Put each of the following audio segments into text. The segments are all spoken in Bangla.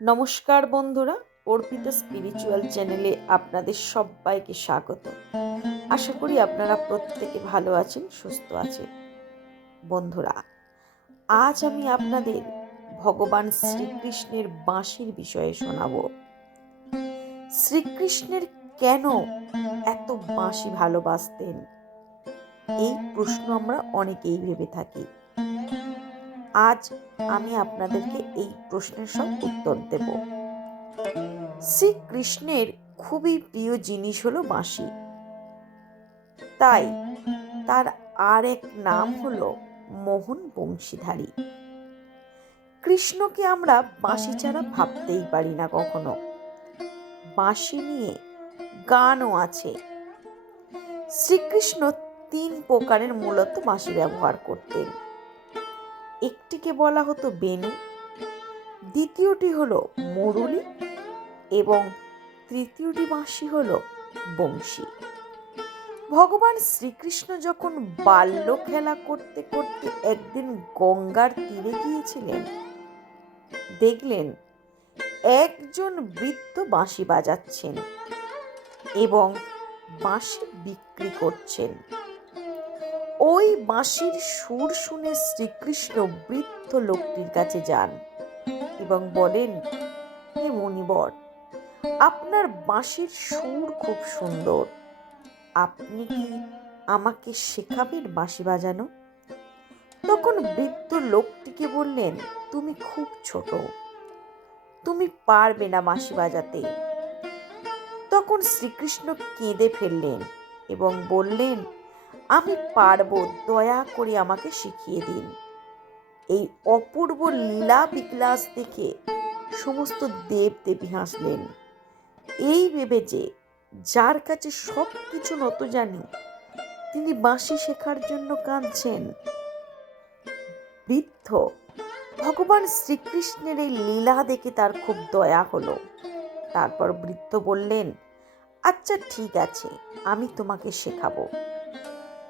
নমস্কার বন্ধুরা, অর্পিতা স্পিরিচুয়াল চ্যানেলে আপনাদের সবাইকে স্বাগত। আশা করি আপনারা প্রত্যেকে ভালো আছেন, সুস্থ আছেন। বন্ধুরা, আজ আমি আপনাদের ভগবান শ্রীকৃষ্ণের বাঁশির বিষয়ে শোনাব। শ্রীকৃষ্ণের কেন এত বাঁশি ভালোবাসতেন? এই প্রশ্ন আমরা অনেকেই ভেবে থাকি। আজ আমি আপনাদেরকে এই প্রশ্নের সব উত্তর দেব। শ্রীকৃষ্ণের খুবই প্রিয় জিনিস হলো বাঁশি। তাই তার আর এক নাম হলো মোহন বংশীধারী। কৃষ্ণকে আমরা বাঁশি ছাড়া ভাবতেই পারি না কখনো। বাঁশি নিয়ে গানও আছে। শ্রীকৃষ্ণ তিন প্রকারের মূলত বাঁশি ব্যবহার করতেন। একটিকে বলা হতো বেনু। দ্বিতীয়টি হলো মরুলি এবং তৃতীয়টি বাঁশি হলো বংশী। ভগবান শ্রীকৃষ্ণ যখন বাল্য খেলা করতে করতে একদিন গঙ্গার তীরে গিয়েছিলেন, দেখলেন একজন বৃদ্ধ বাঁশি বাজাচ্ছেন এবং বাঁশি বিক্রি করছেন। ওই বাঁশির সুর শুনে শ্রীকৃষ্ণ বৃদ্ধ লোকটির কাছে যান এবং বলেন, হে মণিবর আপনার বাঁশির সুর খুব সুন্দর। আপনি কি আমাকে শেখাবেন বাঁশি বাজানো? তখন বৃদ্ধ লোকটিকে বললেন, তুমি খুব ছোট, তুমি পারবে না বাঁশি বাজাতে। তখন শ্রীকৃষ্ণ কেঁদে ফেললেন এবং বললেন আমি পারব, দয়া করে আমাকে শিখিয়ে দিন। এই অপূর্ব লীলা বিকলাস দেখে সমস্ত দেব দেবী হাসলেন। এই ভেবে যে যার কাছে সব কিছু নত জানি, তিনি বাঁশি শেখার জন্য কাঁদছেন। বৃদ্ধ ভগবান শ্রীকৃষ্ণের এই লীলা দেখে তার খুব দয়া হলো। তারপর বৃদ্ধ বললেন আচ্ছা ঠিক আছে, আমি তোমাকে শেখাবো।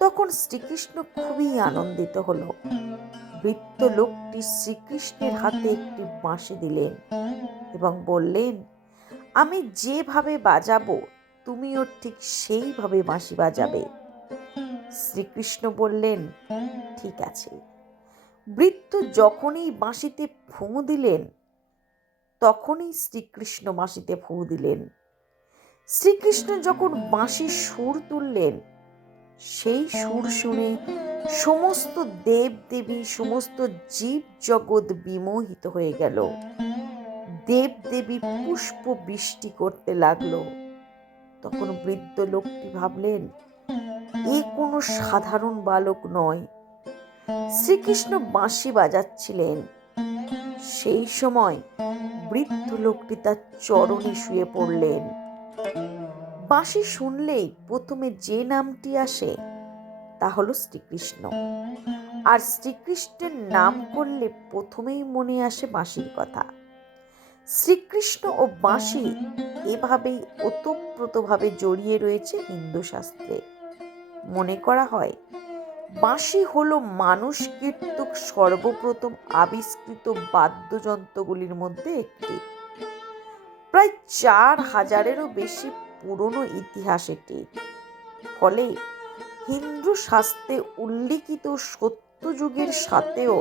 তখন শ্রীকৃষ্ণ খুবই আনন্দিত হলো। বৃত্ত লোকটি শ্রীকৃষ্ণের হাতে একটি বাঁশি দিলেন এবং বললেন, আমি যেভাবে বাজাবো, তুমিও ঠিক সেইভাবে বাঁশি বাজাবে। শ্রীকৃষ্ণ বললেন, ঠিক আছে। বৃত্ত যখনই বাঁশিতে ফুঁ দিলেন, তখনই শ্রীকৃষ্ণ বাঁশিতে ফুঁ দিলেন। শ্রীকৃষ্ণ যখন বাঁশির সুর তুললেন সেই সুর শুনে সমস্ত দেব দেবী সমস্ত জীব জগৎ বিমোহিত হয়ে গেল। দেব দেবী পুষ্প বৃষ্টি করতে লাগল। তখন বৃদ্ধ লোকটি ভাবলেন, এ কোনো সাধারণ বালক নয়। শ্রীকৃষ্ণ বাঁশি বাজাচ্ছিলেন। সেই সময় বৃদ্ধ লোকটি তার চরণে শুয়ে পড়লেন। বাঁশি শুনলেই প্রথমে যে নামটি আসে, তা হলো শ্রীকৃষ্ণ। আর শ্রীকৃষ্ণের নাম করলে প্রথমেই মনে আসে বাঁশির কথা। শ্রীকৃষ্ণ ও বাঁশি এভাবেই ওতপ্রোতভাবে জড়িয়ে রয়েছে হিন্দু শাস্ত্রে। মনে করা হয়, বাঁশি হলো মানুষ কীর্তক সর্বপ্রথম আবিষ্কৃত বাদ্যযন্ত্রগুলির মধ্যে একটি। প্রায় চার হাজারেরও বেশি পুরনো ইতিহাস এটি ফলে হিন্দু শাস্ত্রে উল্লিখিত সত্যযুগের সাথেও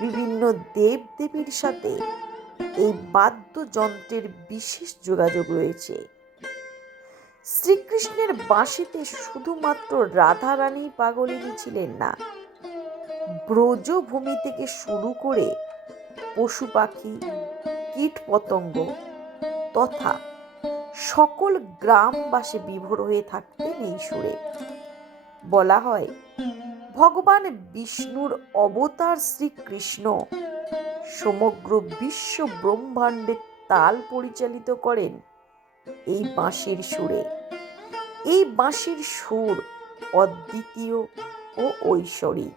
বিভিন্ন দেব দেবীর সাথে এই বাদ্যযন্ত্রের বিশেষ যোগাযোগ রয়েছে। শ্রীকৃষ্ণের বাঁশিতে শুধুমাত্র রাধারানী পাগলিনী ছিলেন না, ব্রজভূমি থেকে শুরু করে পশু পাখি কীট পতঙ্গ তথা সকল গ্রামবাসী বিভোর হয়ে থাকতেন এই সুরে। বলা হয়, ভগবান বিষ্ণুর অবতার শ্রীকৃষ্ণ সমগ্র বিশ্ব ব্রহ্মাণ্ডের তাল পরিচালিত করেন এই বাঁশির সুরে। এই বাঁশির সুর অদ্বিতীয় ও ঐশ্বরিক।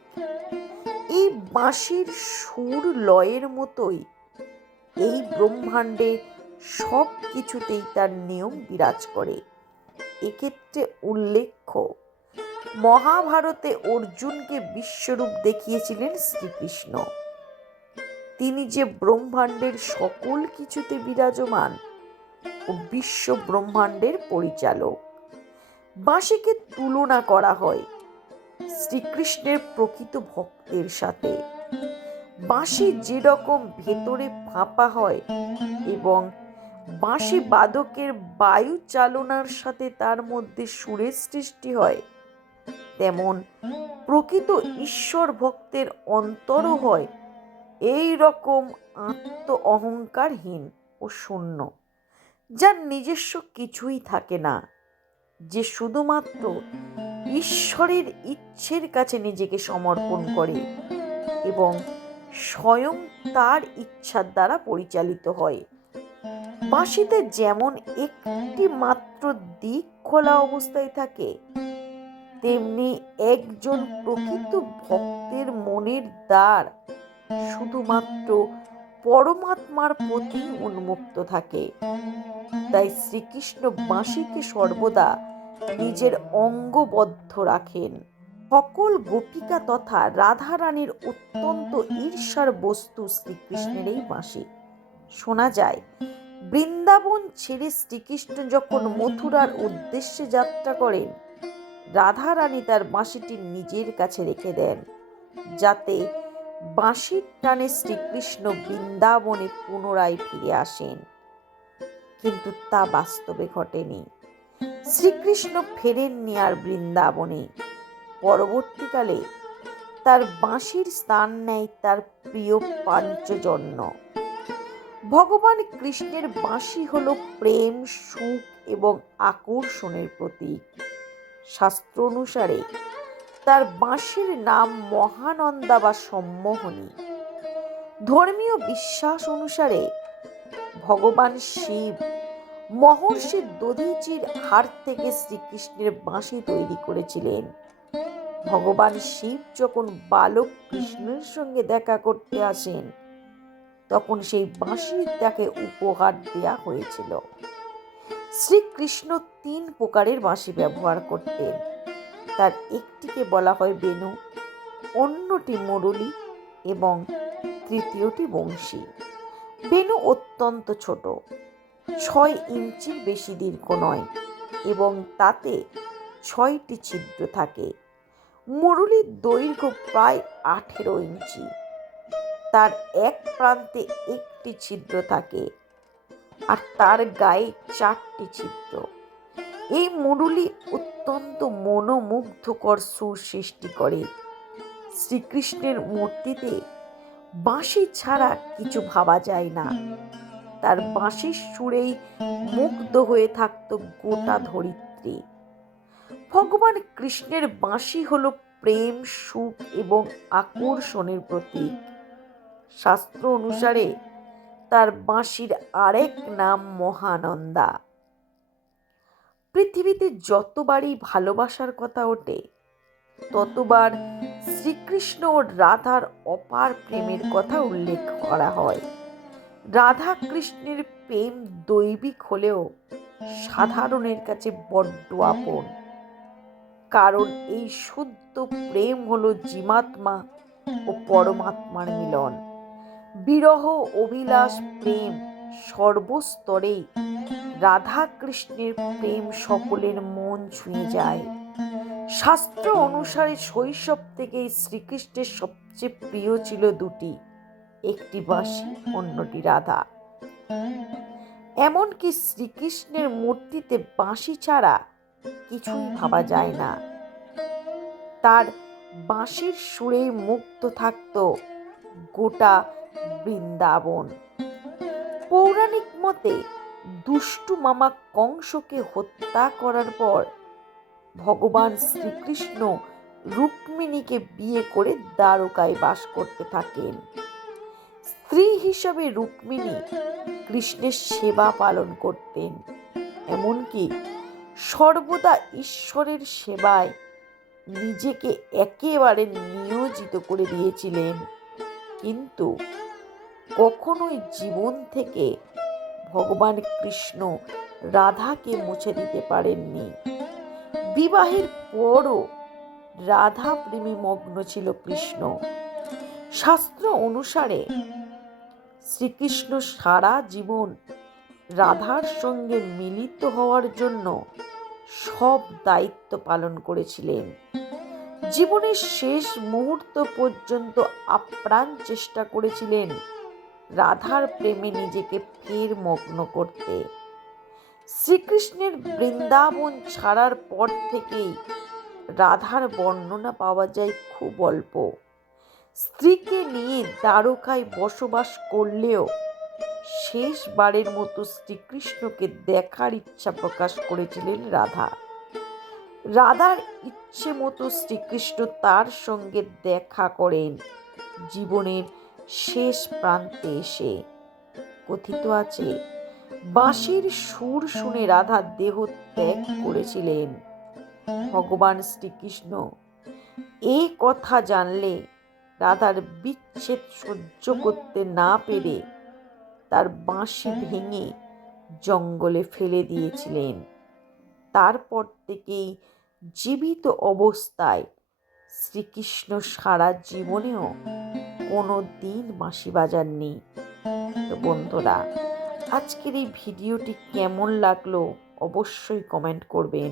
এই বাঁশির সুর লয়ের মতোই এই ব্রহ্মাণ্ডে সব কিছুতেই তার নিয়ম বিরাজ করে। এক্ষেত্রে উল্লেখ্য, মহাভারতে অর্জুনকে বিশ্বরূপ দেখিয়েছিলেন শ্রীকৃষ্ণ। তিনি যে ব্রহ্মাণ্ডের সকল কিছুতে বিরাজমান ও বিশ্ব ব্রহ্মাণ্ডের পরিচালক। বাঁশিকে তুলনা করা হয় শ্রীকৃষ্ণের প্রকৃত ভক্তের সাথে। বাঁশি যেরকম ভেতরে ফাঁপা হয় এবং বাঁশি বাদকের বায়ু চালনার সাথে তার মধ্যে সুরের সৃষ্টি হয়। তেমন প্রকৃত ঈশ্বর ভক্তের অন্তরও হয়। এই রকম আত্ম অহংকারহীন ও শূন্য, যার নিজস্ব কিছুই থাকে না, যে শুধুমাত্র ঈশ্বরের ইচ্ছের কাছে নিজেকে সমর্পণ করে এবং স্বয়ং তার ইচ্ছার দ্বারা পরিচালিত হয়। বাঁশিতে যেমন একটি মাত্র দিক খোলা অবস্থায় থাকে, তেমনি একজন প্রকৃত ভক্তের মনের দ্বার শুধুমাত্র পরমাত্মার প্রতি উন্মুক্ত থাকে। তাই শ্রীকৃষ্ণ বাঁশিকে সর্বদা নিজের অঙ্গবদ্ধ রাখেন। সকল গোপিকা তথা রাধারানীর অত্যন্ত ঈর্ষার বস্তু শ্রীকৃষ্ণের এই বাঁশি। শোনা যায় বৃন্দাবন ছেড়ে শ্রীকৃষ্ণ যখন মথুরার উদ্দেশ্যে যাত্রা করেন, রাধারানী তার বাঁশিটি নিজের কাছে রেখে দেন, যাতে বাঁশির টানে শ্রীকৃষ্ণ বৃন্দাবনে পুনরায় ফিরে আসেন। কিন্তু তা বাস্তবে ঘটেনি। শ্রীকৃষ্ণ ফেরেননি আর বৃন্দাবনে। পরবর্তীকালে তার বাঁশির স্থান নেয় তার প্রিয় পাঞ্চজন্য। ভগবান কৃষ্ণের বাঁশি হল প্রেম, সুখ এবং আকর্ষণের প্রতীক। শাস্ত্র অনুসারে তার বাঁশির নাম মহানন্দা বা সম্মোহনী। ধর্মীয় বিশ্বাস অনুসারে ভগবান শিব মহর্ষি দধিচির হার থেকে শ্রীকৃষ্ণের বাঁশি তৈরি করেছিলেন। ভগবান শিব যখন বালক কৃষ্ণের সঙ্গে দেখা করতে আসেন তখন সেই বাঁশি তাকে উপহার দেয়া হয়েছিল। শ্রীকৃষ্ণ তিন প্রকারের বাঁশি ব্যবহার করতেন। তার একটিকে বলা হয় বেনু, অন্যটি মুরলি এবং তৃতীয়টি বংশী। বেনু অত্যন্ত ছোট, ছয় ইঞ্চির বেশি দীর্ঘ নয় এবং তাতে ছয়টি ছিদ্র থাকে। মুরলির দৈর্ঘ্য প্রায় আঠেরো ইঞ্চি। তার এক প্রান্তে একটি ছিদ্র থাকে আর তার গায়ে চারটি ছিদ্র। এই মুরুলি অত্যন্ত মনোমুগ্ধকর সুর সৃষ্টি করে। শ্রীকৃষ্ণের মূর্তিতে বাঁশি ছাড়া কিছু ভাবা যায় না। তার বাঁশির সুরেই মুগ্ধ হয়ে থাকত গোটা ধরিত্রী। ভগবান কৃষ্ণের বাঁশি হল প্রেম, সুখ এবং আকর্ষণের প্রতীক। শাস্ত্র অনুসারে তার বাঁশির আরেক নাম মহানন্দা। পৃথিবীতে যতবারই ভালোবাসার কথা ওঠে, ততবার শ্রীকৃষ্ণ ও রাধার অপার প্রেমের কথা উল্লেখ করা হয়। রাধা কৃষ্ণের প্রেম দৈবিক হলেও সাধারণের কাছে বড্ড আপন। কারণ এই শুদ্ধ প্রেম হলো জীবাত্মা ও পরমাত্মার মিলন। বিরহ, অভিলাষ, প্রেম সর্বস্তরেই রাধা কৃষ্ণের প্রেম সকলের মন ছুঁয়ে যায়। শাস্ত্র অনুসারে শৈশব থেকেই শ্রীকৃষ্ণের সবচেয়ে প্রিয় ছিল দুটি, একটি বাঁশি, অন্যটি রাধা। এমনকি শ্রীকৃষ্ণের মূর্তিতে বাঁশি ছাড়া কিছুই ভাবা যায় না। তার বাঁশির সুরেই মুক্ত থাকত গোটা বৃন্দাবন। পৌরাণিক মতে দুষ্টু মামা কংসকে হত্যা করার পর ভগবান শ্রীকৃষ্ণ রুক্মিণীকে বিয়ে করে দ্বারকায় বাস করতে থাকেন। স্ত্রী হিসাবে রুক্মিণী কৃষ্ণের সেবা পালন করতেন, এমনকি সর্বদা ঈশ্বরের সেবায় নিজেকে একেবারে নিয়োজিত করে দিয়েছিলেন। কিন্তু কখনোই জীবন থেকে ভগবান কৃষ্ণ রাধাকে মুছে দিতে পারেননি। বিবাহের পরও রাধা প্রেমী মগ্ন ছিল কৃষ্ণ। শাস্ত্র অনুসারে শ্রীকৃষ্ণ সারা জীবন রাধার সঙ্গে মিলিত হওয়ার জন্য সব দায়িত্ব পালন করেছিলেন। জীবনের শেষ মুহূর্ত পর্যন্ত আপ্রাণ চেষ্টা করেছিলেন রাধার প্রেমে নিজেকে ফের মগ্ন করতে। শ্রীকৃষ্ণের বৃন্দাবন ছাড়ার পর থেকেই রাধার বর্ণনা পাওয়া যায় খুব অল্প। স্ত্রীকে নিয়ে দ্বারকায় বসবাস করলেও শেষবারের মতো শ্রীকৃষ্ণকে দেখার ইচ্ছা প্রকাশ করেছিলেন রাধা। রাধার ইচ্ছে মতো শ্রীকৃষ্ণ তার সঙ্গে দেখা করেন। জীবনের শেষ প্রান্তে এসে কথিত আছে, বাঁশির সুর শুনে রাধা দেহ ত্যাগ করেছিলেন। ভগবান শ্রীকৃষ্ণ এই কথা জানলে রাধার বিচ্ছেদ সহ্য করতে না পেরে তার বাঁশি ভেঙে জঙ্গলে ফেলে দিয়েছিলেন। তারপর থেকেই জীবিত অবস্থায় শ্রীকৃষ্ণ সারা জীবনেও কোনো দিন বাঁশি বাজাননি তো বন্ধুরা, আজকের এই ভিডিওটি কেমন লাগল অবশ্যই কমেন্ট করবেন।